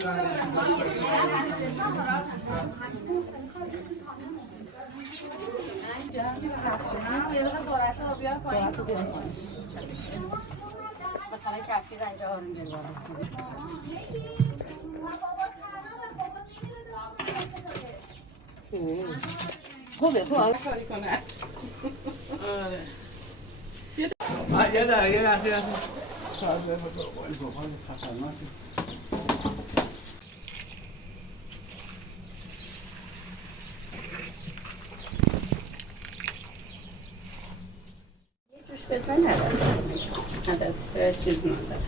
مثلا کفی را اینجا آروم بروارم خوبه کاری کنه یه لحظه خطرناکه یه جوش بزن عدد چیز نداره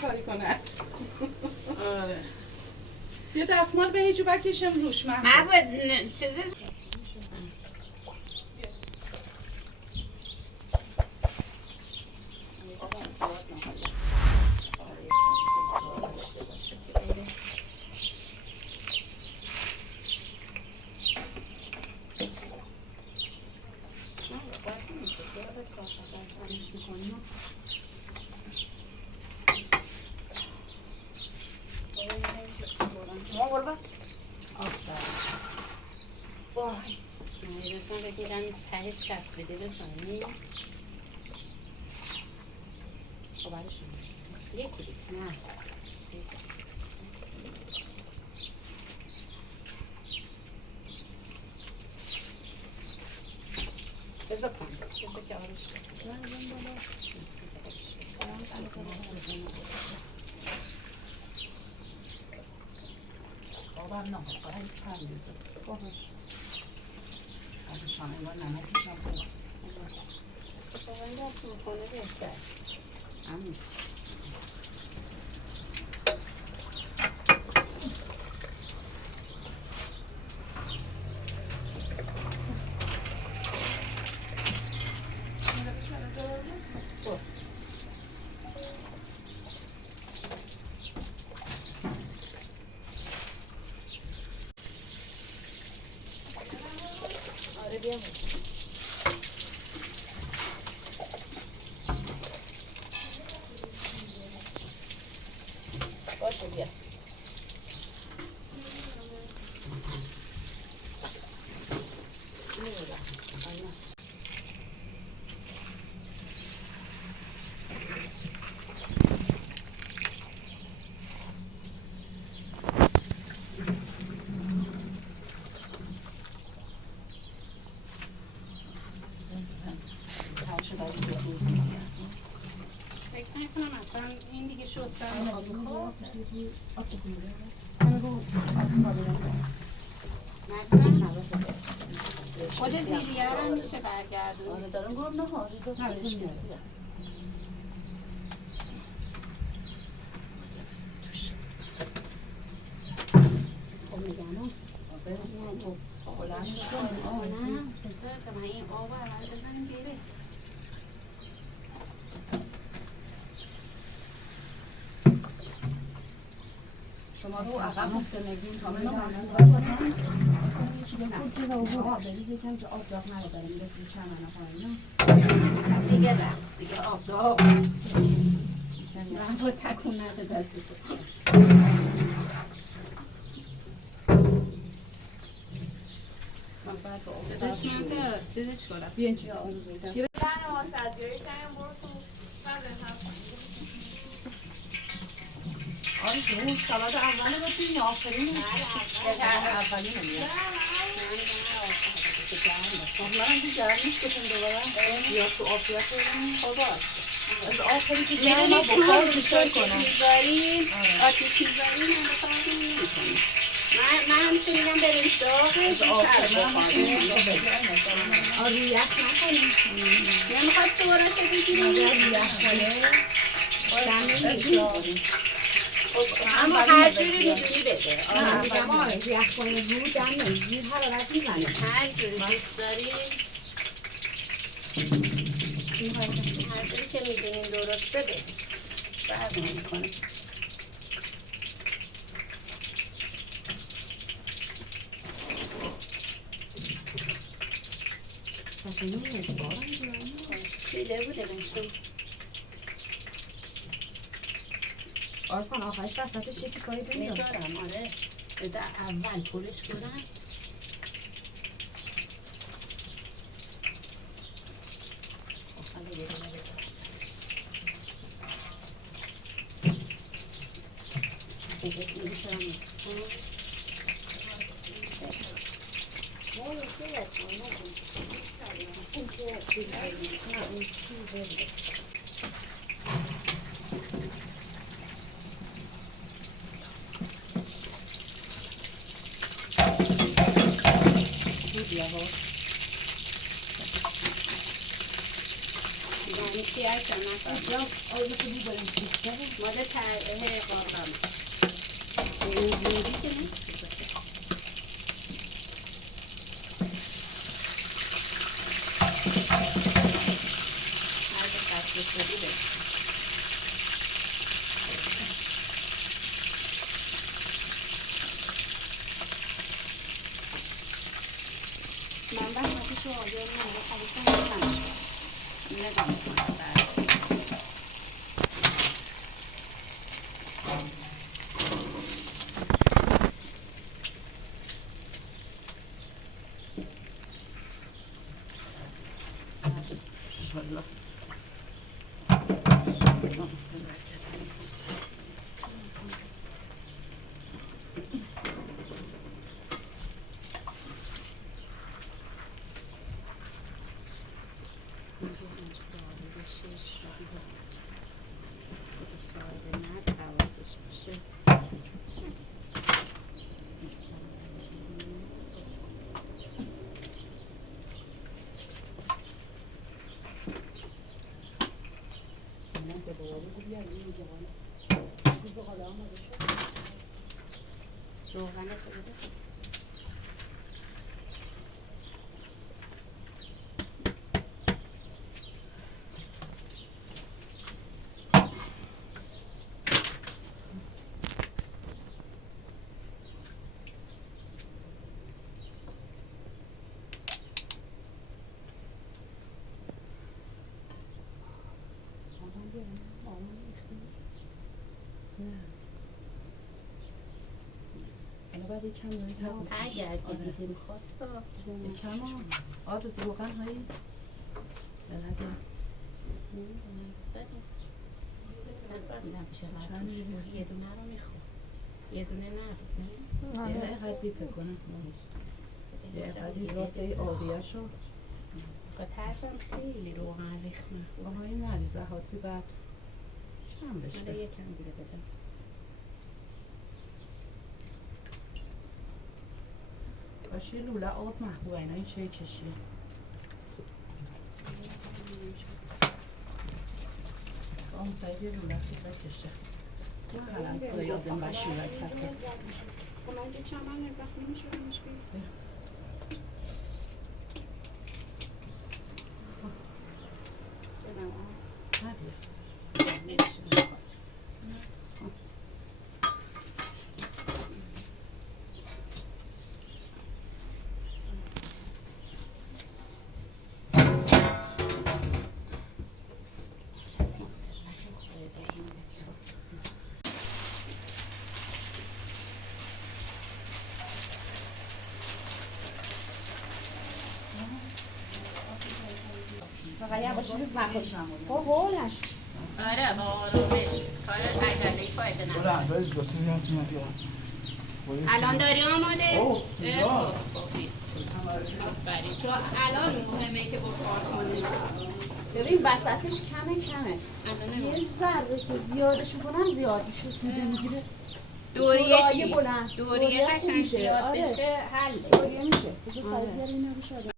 کاری کنه یه دستمال به هیچو بکشم روش محمد چیزی وای نمیدونستم بگیرم تهش چسبیده بزنی خب برشون یکی دیگه نه بذار کنم بذار که آرش بابا نه باید پردیزه باش از شانگاه نمکشم کنم بابا این دست میکنه بهتر همین بیا باشه بیا فکر نکنم اصلا این دیگه شستن خود زیریه هم میشه برگردون آره دارم گرم نه ها ریزا ترش کسی خب میگم بلندش کنم بذار من این آب اول بزنیم بیره شما رو عقب سنگین کامل نظر کنم بریزه کم که آب داغ نره بریم بفری چمنه پایینا دیگه رفت دیگه آب داغ من با تکون نده دستی تو من بعد با آب سرد شده چیزش کنم بیا اینجا آن بودم یه برنه آسازیاری کنیم برو تو آره جون سالاد اوله بودیم یا آخرین؟ اولی نمیاد نه من گرمش کتون دوباره یا تو آب بیاد خداش از آخری که جرم ما بخار بشار کنم آتیش میذاریم من بخار نمیکنم من همیشه میگم بریم داغه از آخر آره یخ نکنیم نمیخواست دورشه بگیریم روی یخ کنه اما هر جوری میدونی بده آره میگم آره یخ‌کنه رو دم زیر حرارت میزنه هر جوری دوست داری هر جوری که میدونین درسته بده فرق نمی‌کنه چیده بوده بشون آرسان آخرش وسطش یکی کاری بمیدم میذارم آره بده اول پولش کنم یعنی چی اکتا نفر ماده تره قابلم اینجوری که نیست هر به قصد خودی بید من به همه شو آجایی من رو خواهیستم نگاه میکنم برد روغن خورده بعد یکم نوی اگر که دیدیم خواستا یکم آب از روغن هایی بلده نفهمیدم چقدر توش بود. یه دونه رو میخور یه دونه نه یه قد بیپه کنم یه قدی واسه آبیاشو قطعش هم خیلی روغن ریخمه آهایی نریزه حاسی بعد چند بشه حالا یکم دیگه بدم کاشی لوله آب محبوبه اینا این چه کشیه اون سایه لوله سیخه کشه نه حالا از که یادم بشیرک حتی من که چمان وقت نمیشه بینش بید فقط یه باشی روز نخوشم با هولش آره با آرامش کار عجله فایده نداره الان داری آماده؟ آفرین چون الان مهمه که با کار کنی ببین وسطش کمه یه ذره که زیادش کنم زیاد میشه توده میگیره دوریه چی؟ بلند دوریه قشنگ زیاد بشه حل دوریه میشه بذار سریع بیاره این نمیشه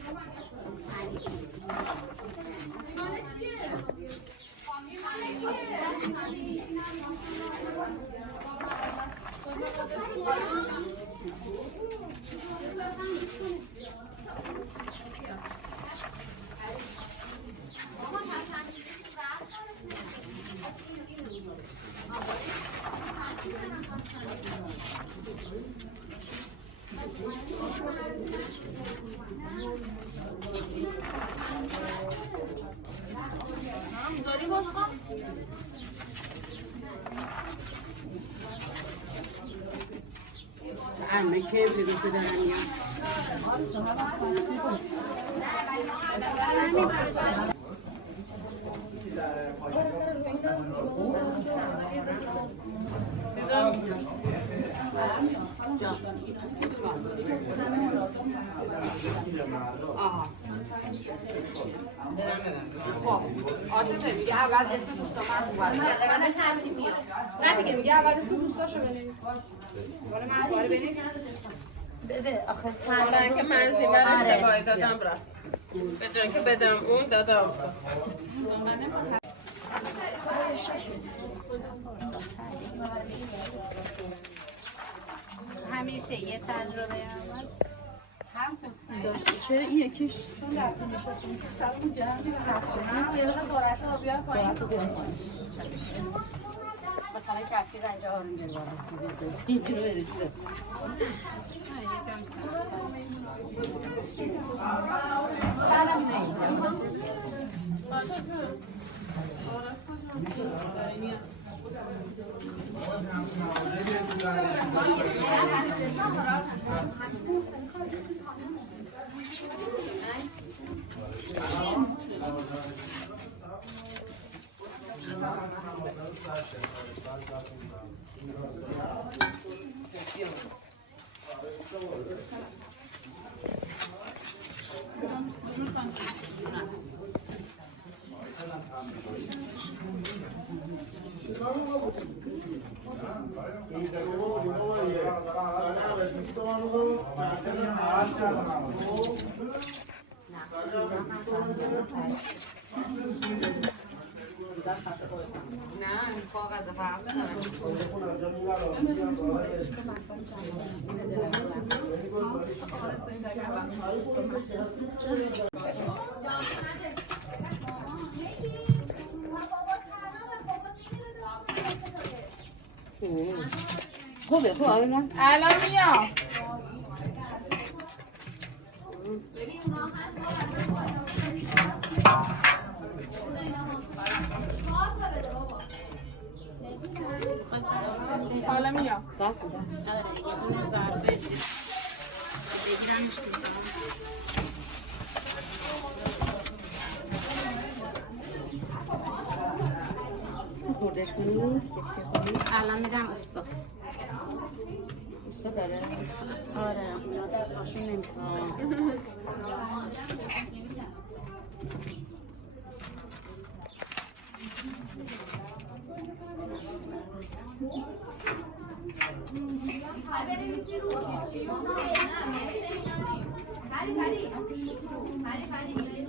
داری باش کن عمه که بگو که دارم میام عاطفه میگه اول اسم دوستامو من ترتیب میاد نه دیگه میگه اول اسم دوستاشو بنویس ولی من دوباره بنویس بده آخه من که منظیمه رو اشتباهی دادم رفت به جای که بدم اون دادم همیشه یه تجربه اول هم حسنی داشته چرا این یکیش چون رفتیم نشستیم که سرمون جمعی رفتیم یه دقیقه سرعت رو بیار پایین مثلا کفی رنجه آروم گلوارم اینجا برسه برم نیستم نه این کاغذ فرق ندارم خوبه الان میام حالا میام خوردش کنیم الان میدم استا دوستا داره آره اونا دستاشون نمیسوزه پری